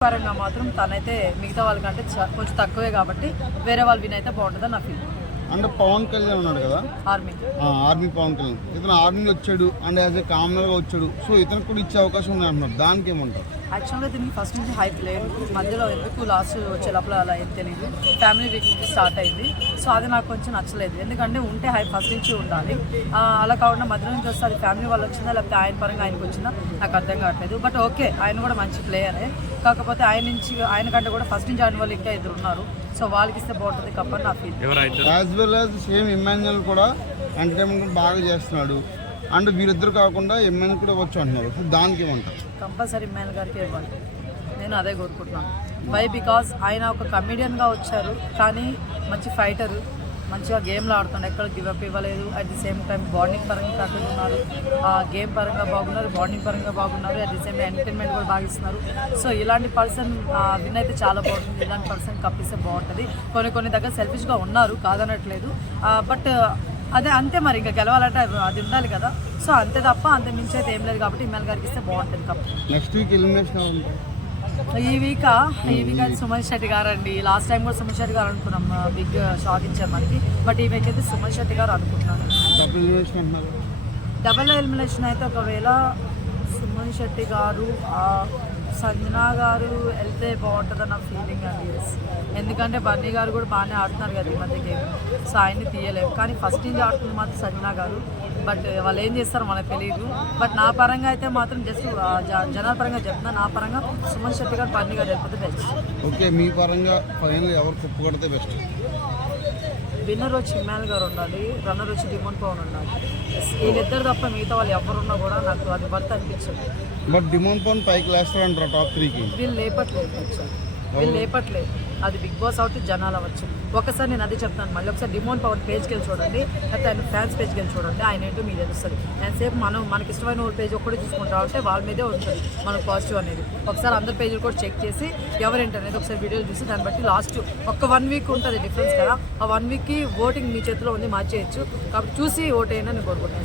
పరంగా మాత్రం తనైతే మిగతా వాళ్ళకంటే కొంచెం తక్కువే కాబట్టి వేరే వాళ్ళు విన్ అయితే బాగుంటుందని నా ఫీల్ అంటే పవన్ కళ్యాణ్ ఉన్నాడు కదా? ఆర్మీ. ఆ, ఆర్మీ పవన్ కళ్యాణ్. ఇతను ఆర్మీ వచ్చాడు అండ్ యాజ్ ఏ కామనర్గా వచ్చాడు. సో ఇతనికి కూడా ఇచ్చే అవకాశం ఉంది అంటున్నారు దానికి ఏమంటారు యాక్చువల్గా దీనికి ఫస్ట్ నుంచి హైప్ లేదు. మధ్యలో ఎందుకు లాస్ట్ వచ్చే లోపల అలా ఏం తెలియదు ఫ్యామిలీ వీక్ నుంచి స్టార్ట్ అయింది. సో అది నాకు కొంచెం నచ్చలేదు. ఎందుకంటే ఉంటే హైప్ ఫస్ట్ నుంచి ఉండాలి. అలా కాకుండా మధ్య నుంచి వస్తే అది ఫ్యామిలీ వాళ్ళు వచ్చిందా? లేకపోతే ఆయన పరంగా ఆయనకు వచ్చిందా? నాకు అర్థం కావట్లేదు. బట్ ఓకే ఆయన కూడా మంచి ప్లేయరే కాకపోతే ఆయన నుంచి ఆయన కంటే కూడా ఫస్ట్ నుంచి ఆడిన వాళ్ళు ఇంకా ఇద్దరు ఉన్నారు. సో వాళ్ళకి ఇస్తే బాగుంటుంది కప్పని నా feel as well as same Emmanuel కూడా ఎంటర్టైన్మెంట్ బాగా చేస్తున్నాడు. అండ్ వీరిద్దరు కాకుండా ఎమ్మెన్యల్ కూడా వచ్చు అంటున్నారు. దానికి ఏమంటారు? కంపల్సరీ మేల్ గారికి ఇవ్వండి నేను అదే కోరుకుంటున్నాను. వై బికాజ్ ఆయన ఒక కమెడియన్గా వచ్చారు కానీ మంచి ఫైటరు మంచిగా గేమ్లు ఆడుతున్నాడు ఎక్కడ గివప్ ఇవ్వలేదు. At the same time bonding పరంగా కట్టుకున్నారు గేమ్ పరంగా బాగున్నారు బాండింగ్ పరంగా బాగున్నారు. అట్ ది సేమ్ ఎంటర్టైన్మెంట్ కూడా బాగా ఇస్తున్నారు. సో ఇలాంటి పర్సన్ విన్ అయితే చాలా బాగుంటుంది. ఇలాంటి పర్సన్ కప్పిస్తే బాగుంటుంది. కొన్ని కొన్ని దగ్గర సెల్ఫిష్గా ఉన్నారు కాదనట్లేదు. బట్ అదే అంతే మరి ఇంకా గెలవాలంటే అది- ఉండాలి కదా. సో అంతే తప్ప అంతే మించి అయితే ఏం లేదు కాబట్టి ఇమ్మాన్ గారికి ఇస్తే బాగుంటుంది కప్ నెక్స్ట్ వీక్ ఎలిమినేషన్ ఈ వీక్? ఈ వీక్ అది సుమన్ శెట్టి గారు అండి లాస్ట్ టైం కూడా సుమన్ శెట్టి గారు అనుకున్నాం. బిగ్ షాక్ ఇచ్చారు మనకి. బట్ ఈ వీక్ అయితే సుమన్ శెట్టి గారు అనుకుంటున్నాను డబుల్ ఎలిమినేషన్ అంటున్నారు. డబల్ ఎలిమినేషన్ అయితే ఒకవేళ సుమన్ శెట్టి గారు సంజనా గారు వెళ్తే బాగుంటుందని నా ఫీలింగ్ అండి ఎందుకంటే బన్నీ గారు కూడా బాగానే ఆడుతున్నారు కదా ఈ మధ్య గేమ్ సో ఆయన్ని తీయలేము కానీ ఫస్ట్ నుంచి ఆడుతుంది మాత్రం సంజనా గారు. బట్ eh, వాళ్ళు ఏం చేస్తారో మనకు తెలియదు బట్ నా పరంగా అయితే మాత్రం ah, జస్ట్ జనాల పరంగా చెప్తున్నా. నా పరంగా సుమన్ శెట్టి గారు బన్నీ గారు వెళ్ళిపోతే బెస్ట్ ఓకే మీ పరంగా ఫైనల్ ఎవరు కుప్పు కొడితే బెస్ట్ విన్నర్ వచ్చి ఇమ్మాన్ గారు ఉండాలి రన్నర్ వచ్చి డిమోన్ పవన్ ఉండాలి. వీళ్ళిద్దరు తప్ప మిగతా వాళ్ళు ఎవరున్నా కూడా నాకు అది వర్త్ అనిపించదు బట్ డిమోన్ పవన్ పైకి లేస్తారంటారు టాప్ త్రీకి వీళ్ళు లేపట్లేదు. వీళ్ళు లేపట్లేదు అది బిగ్ బాస్ అవుట్ జనాలు అవ్వచ్చు. ఒకసారి నేను అది చెప్తాను. మళ్ళీ ఒకసారి డిమోన్ పవర్ పేజ్కి వెళ్ళి చూడండి. లేకపోతే ఆయన ఫ్యాన్స్ పేజ్కి వెళ్ళి చూడండి. ఆయన ఏంటో మీకు తెలుస్తుంది. ఎంతసేపు మనం మనకి ఇష్టమైన వాళ్ళ పేజ్ ఒక్కడే చూసుకుంటా ఉంటే వాళ్ళ మీదే ఉంటుంది మనకు పాజిటివ్ అనేది. ఒకసారి అందరి పేజీలు కూడా చెక్ చేసి ఎవరేంటి అనేది ఒకసారి వీడియోలు చూసి దాన్ని బట్టి లాస్ట్ ఒక వన్ వీక్ ఉంటుంది డిఫరెన్స్ కదా. ఆ వన్ వీక్కి ఓటింగ్ మీ చేతిలో ఉంది మార్చేయచ్చు కాబట్టి చూసి ఓటేయండి అని నేను కోరుకుంటాను